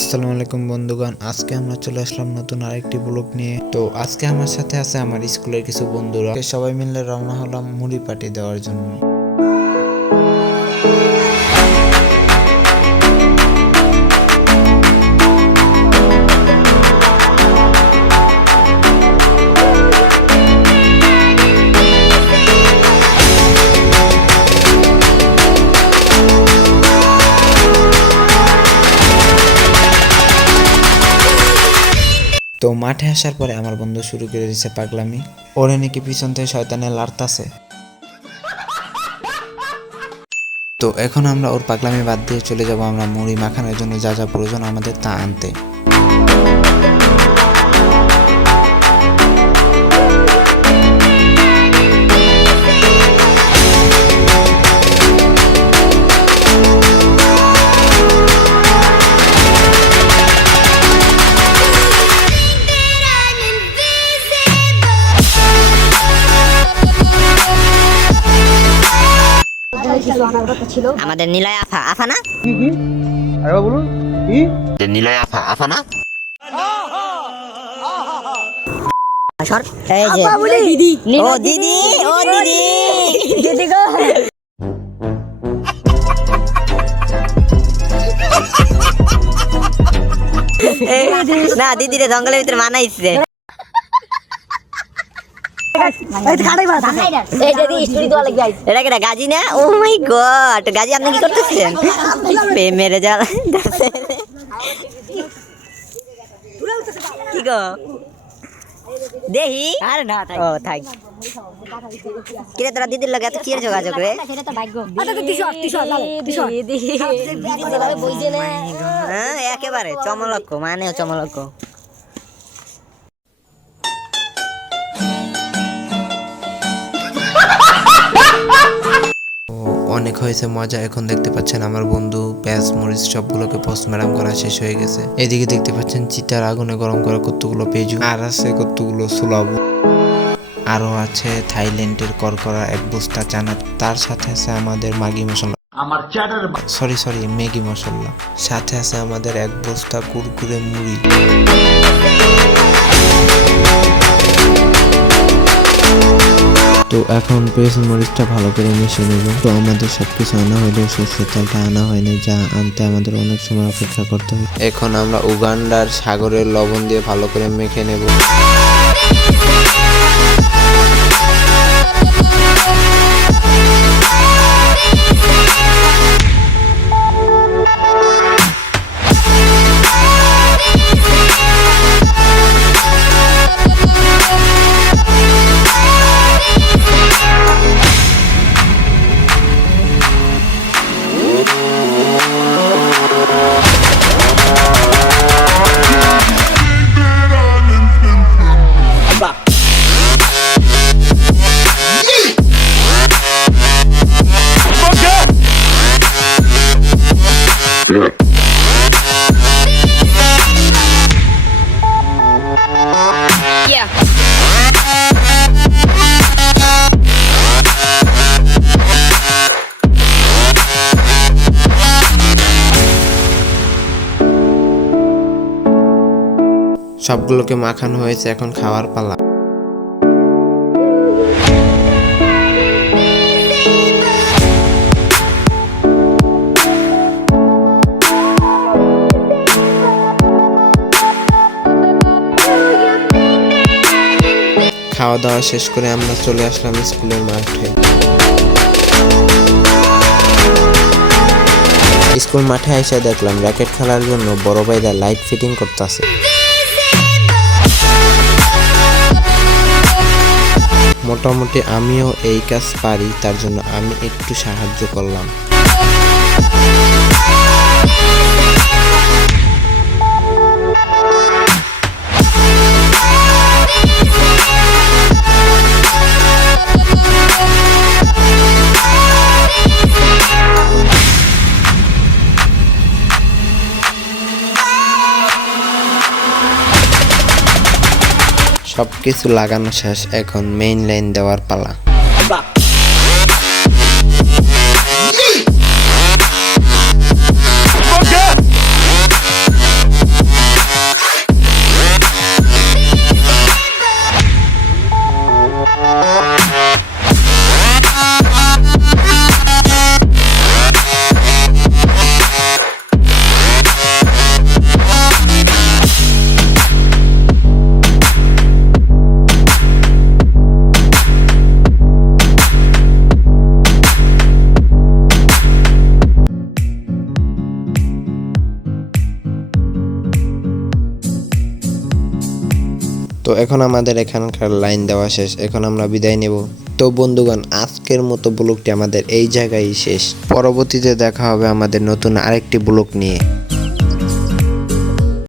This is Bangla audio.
আসসালামু আলাইকুম বন্ধুগণ, আজকে আমরা চলে আসলাম নতুন আরেকটি ব্লগ নিয়ে। তো আজকে আমার সাথে আছে আমার স্কুলের কিছু বন্ধুরা, সবাই মিলে রওনা হলাম মুড়ি পার্টি দেওয়ার জন্য। তো মাঠে আসার পরে আমার বন্ধু শুরু করে দিচ্ছে পাগলামি। ওরে নাকি পিছন থেকে শয়তানে লাড়তাছে। তো এখন আমরা ওর পাগলামি বাদ দিয়ে চলে যাব আমরা মুড়ি মাখানোর জন্য যা যা প্রয়োজন আমাদের তা আনতে। আমাদের নীলায় আফা না কি আরে বলুন কি নীলায় আফা না সর এই যে দিদি ও দিদি দিদি গো না দিদিরে জঙ্গলের ভিতরে মানাইছে। গাজি না, ও মাই গড, গাজি আপনি কি করতেছেন? মেরে যা কি গো দেহি আরে না ও থাক কিরে তোরা দিদির লগে এত কি যোগাযোগ রে? হ্যাঁ একেবারে চমলক্ষ, মানেও চমলক্ষ। অনেক হয়েছে মজা। এখন দেখতে পাচ্ছেন আমার বন্ধু পেঁয়াজ মরিচ সবগুলোকে পোস্টমর্টম করা শেষ হয়ে গেছে। এদিকে দেখতে পাচ্ছেন চিতার আগুনে গরম করা কতগুলো পেঁয়াজু, আর আছে কতগুলো সুলাবু, আরো আছে থাইল্যান্ডের করকরা এক বস্তা চানা, তার সাথে আছে আমাদের ম্যাগি মশলা, সরি ম্যাগি মশলা, সাথে আছে আমাদের এক বস্তা কুরকুরে মুড়ি। তো এখন পেঁয়াজ মরিচটা ভালো করে মিশিয়ে নেব। তো আমাদের সবকিছু আনা হলেও সরষের তেলটা আনা হয়নি, যা আনতে আমাদের অনেক সময় অপেক্ষা করতে হয়। এখন আমরা উগান্ডার সাগরের লবণ দিয়ে ভালো করে মেখে নেব। সবগুলোকে মাখানো হয়েছে, এখন খাওয়ার পালা। খাওয়া দাওয়া শেষ করে আমরা চলে আসলাম স্কুলের মাঠে। স্কুল মাঠে এসে দেখলাম র্যাকেট খেলার জন্য বড় ভাইরা লাইট ফিটিং করতেছে। মোটামুটি আমিও এই কাজ পারি, তার জন্য আমি একটু সাহায্য করলাম। সবকিছু লাগানো শেষ, এখন মেইন লাইন দেওয়ার পালা। তো এখন আমাদের এখানকার লাইন দেওয়া শেষ, এখন আমরা বিদায় নেব। তো বন্ধুগণ, আজকের মতো ব্লগটি আমাদের এই জায়গায় শেষ। পরবর্তীতে দেখা হবে আমাদের নতুন আরেকটি ব্লগ নিয়ে।